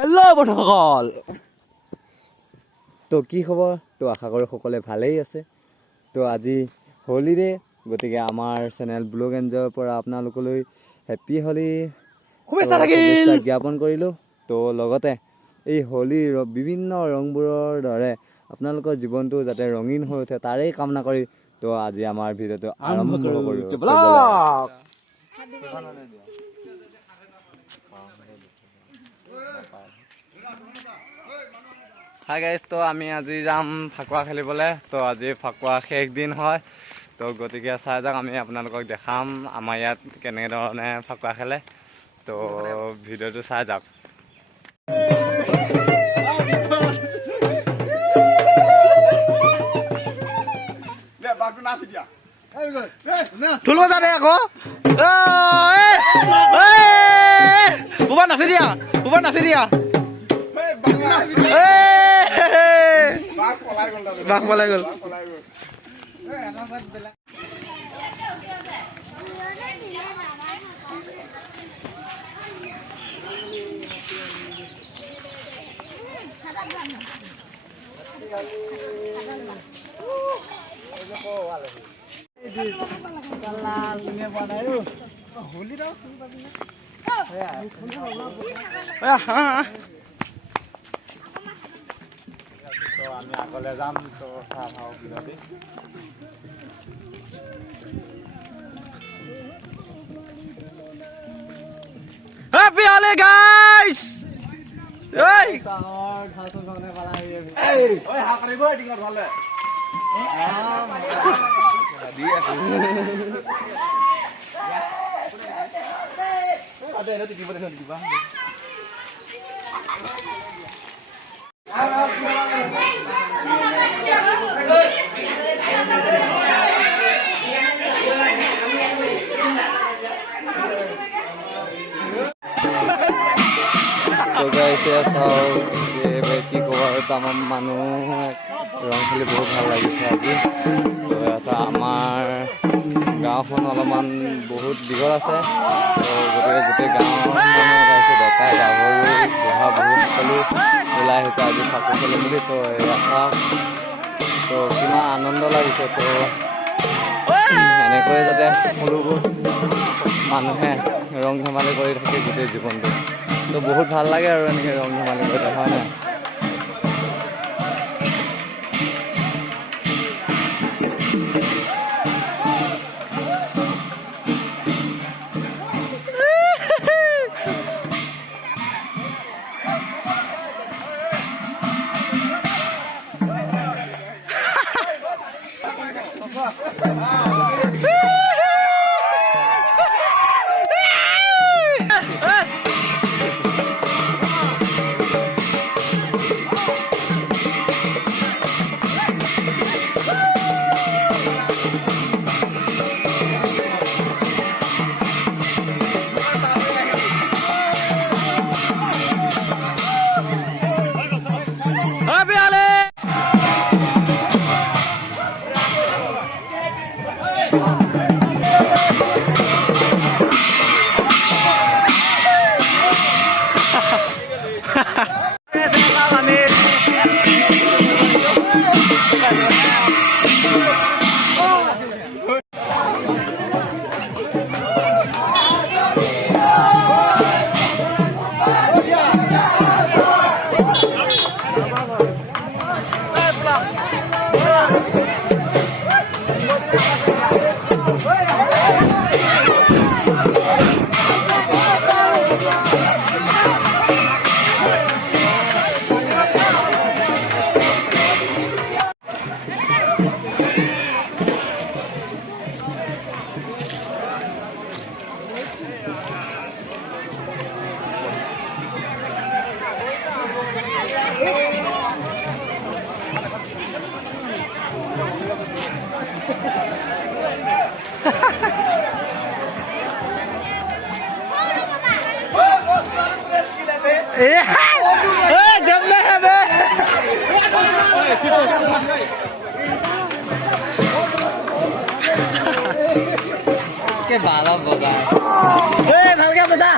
Hello' বন্ধুসকল, তো কি খবৰ? তো আশা কৰোঁ সকলোৱে ভালেই আছে। তো আজি হোলীৰে, গতিকে আমাৰ চেনেল ব্লগ এনজয়ৰ পৰা আপোনালোকলৈ হেপ্পী হোলী শুভেচ্ছা জ্ঞাপন কৰিলোঁ। তো লগতে এই হোলীৰ বিভিন্ন ৰংবোৰৰ দৰে আপোনালোকৰ জীৱনটো যাতে ৰঙীন হৈ উঠে তাৰেই কামনা কৰি তো আজি আমাৰ ভিডিঅ'টো আৰম্ভ কৰোঁ। হাই গাইজ, তো আমি আজি যাম ফাকুৱা খেলিবলৈ। তো আজি ফাকুৱা শেষ দিন হয়, তো গতিকে চাই যাওক, আমি আপোনালোকক দেখাম আমাৰ ইয়াত কেনেধৰণে ফাকুৱা খেলে। তো ভিডিঅ'টো চাই যাওক। ঢোল বজা দে আকৌ বুবা নাচি দিয়া, বুবা নাচি দিয়া। বাঘ পলাই গ'ল। আমি আগলৈ যাম, তো চাহ খাওঁ বিনতি। Happy Holi guys! Hey! তো গাইজ চাওক, কি ক'ব আৰু, তামাম মানুহ ৰং খেলি বহুত ভাল লাগিছে আজি। তো এটা আমাৰ গাঁওখন অলপমান বহুত দীঘল আছে, তো গতিকে গোটেই গাঁৱৰ মানুহ ওলাইছে, ডেকা গাভৰু বুঢ়া বুঢ়ী সকলো ওলাই আহিছে আজি ফাকুৱা খেলিম বুলি। তো এয়া চাওক, তো কিমান আনন্দ লাগিছে। তো এনেকৈ যাতে সকলোবোৰ মানুহে ৰং ধেমালি কৰি থাকে গোটেই জীৱনটো, তো বহুত ভাল লাগে আৰু এনেকৈ ৰং ধেমালি কৰি থাকে, হয় নাই? Happy Holi! जमना है बे के बाला बजा भालके बजा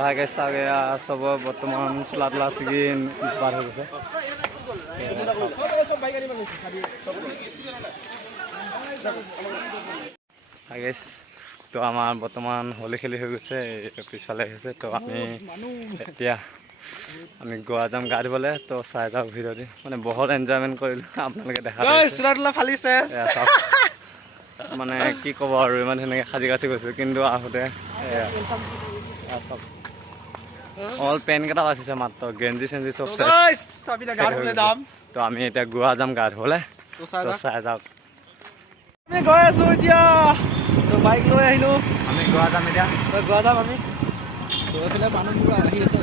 Haga saga sobo botoman sulat lasgin bar ho gese. Guys, তো আমার বর্তমান হোলি খেলি হয়ে গেছে পিছলে গেছে তো আমি গোয়া যাম গা ধুবলে তো চাই যাওক ভিডিঅ' দি মানে বহুত এনজয়মেণ্ট কৰিলোঁ আপোনালোকে দেখা মানে কি ক'ব আৰু ইমান সেনেকৈ সাজি কাচি গৈছোঁ কিন্তু আহোঁতে অল পেণ্টকেইটা বাচিছে মাত্ৰ গেঞ্জি চেঞ্জি চব তো আমি এতিয়া গোৱা যাম গা ধুবলে তো চাই যাওক আমি গৈ আছো এতিয়া তো বাইক লৈ আহিলো আমি গোৱা যাম এতিয়া গোৱা যাম আমি গৈ পেলাই মানুহবোৰ আহি আছে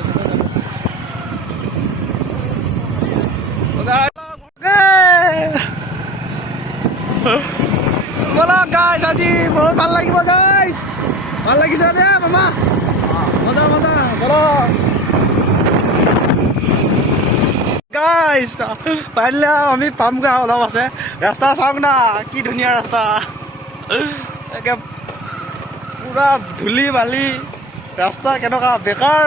ব'লা গাইছ আজি বহুত ভাল লাগিব গাইছ ভাল লাগিছে দে মামা মজা মজা ব'লা গাইছ পাৰিলে আমি পামগৈ অলপ আছে ৰাস্তা চাওক না কি ধুনীয়া ৰাস্তা একে পুৰা ধূলি বালি ৰাস্তা কেনেকুৱা বেকাৰ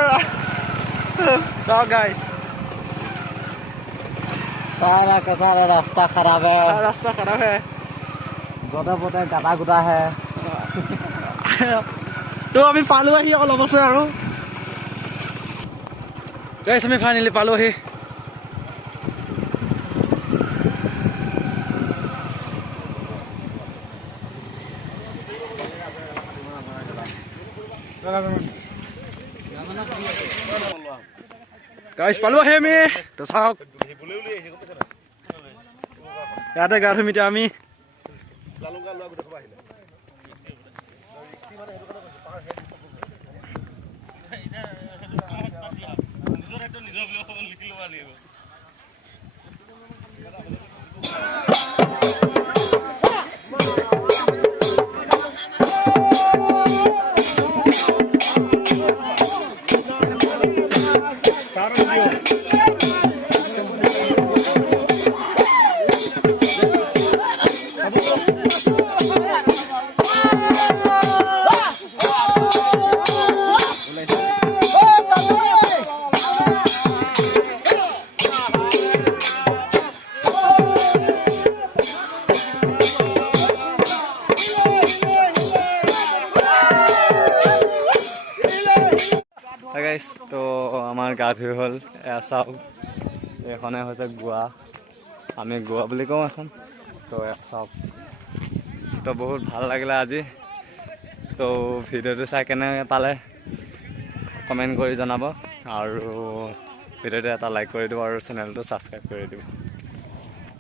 চাওক গাইছ सारा का सारा रास्ता खराब है रास्ता खराब है गोदा बोदा गाता गुदा है तो আমি পালো আহি অলপ আছে আৰু গাইছ আমি ফাইনেলি পালো আহি গাইছ পালো আহি আমি তো চাওক ইয়াতে গা ধুম এতিয়া আমি গাইছ তো আমাৰ গা ধুই হ'ল এয়া চাওক এইখনে হৈছে গোৱা আমি গোৱা বুলি কওঁ এখন তো এয়া চাওক তো বহুত ভাল লাগিলে আজি তো ভিডিঅ'টো চাই কেনে পালে কমেণ্ট কৰি জনাব আৰু ভিডিঅ'টো এটা লাইক কৰি দিব আৰু চেনেলটো ছাবস্ক্ৰাইব কৰি দিব